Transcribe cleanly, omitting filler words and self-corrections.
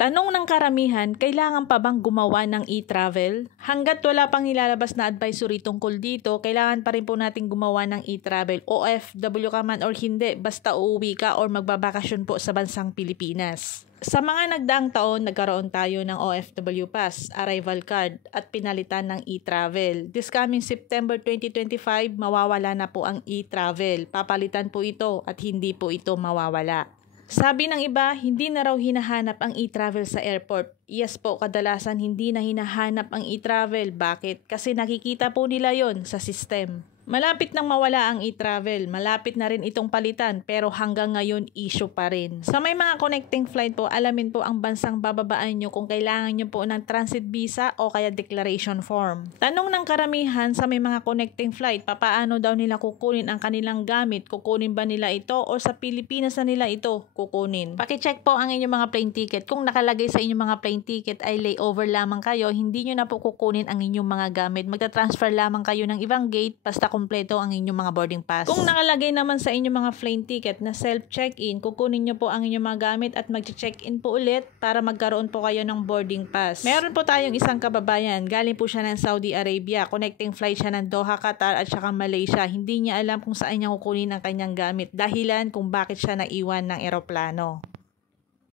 Tanong ng karamihan, kailangan pa bang gumawa ng e-travel? Hanggat wala pang nilalabas na advisory tungkol dito, kailangan pa rin po natin gumawa ng e-travel. OFW ka man or hindi, basta uuwi ka or magbabakasyon po sa bansang Pilipinas. Sa mga nagdaang taon, nagkaroon tayo ng OFW Pass, Arrival Card, at pinalitan ng e-travel. This coming September 2025, mawawala na po ang e-travel. Papalitan po ito at hindi po ito mawawala. Sabi ng iba, hindi na raw hinahanap ang e-travel sa airport. Yes po, kadalasan hindi na hinahanap ang e-travel. Bakit? Kasi nakikita po nila yon sa system. Malapit nang mawala ang e-travel, malapit na rin itong palitan pero hanggang ngayon issue pa rin. Sa may mga connecting flight po, alamin po ang bansang bababaan nyo kung kailangan nyo po ng transit visa o kaya declaration form. Tanong ng karamihan sa may mga connecting flight, papaano daw nila kukunin ang kanilang gamit? Kukunin ba nila ito o sa Pilipinas na nila ito kukunin? Pakicheck po ang inyong mga plane ticket. Kung nakalagay sa inyong mga plane ticket ay layover lamang kayo, hindi nyo na po kukunin ang inyong mga gamit. Magta-transfer lamang kayo ng ibang gate basta kumpleto ang inyong mga boarding pass. Kung nakalagay naman sa inyong mga plane ticket na self-check-in, kukunin nyo po ang inyong mga gamit at mag-check-in po ulit para magkaroon po kayo ng boarding pass. Meron po tayong isang kababayan, galing po siya ng Saudi Arabia, connecting flight siya ng Doha, Qatar at saka Malaysia. Hindi niya alam kung saan niya kukunin ang kanyang gamit, dahilan kung bakit siya naiwan ng eroplano.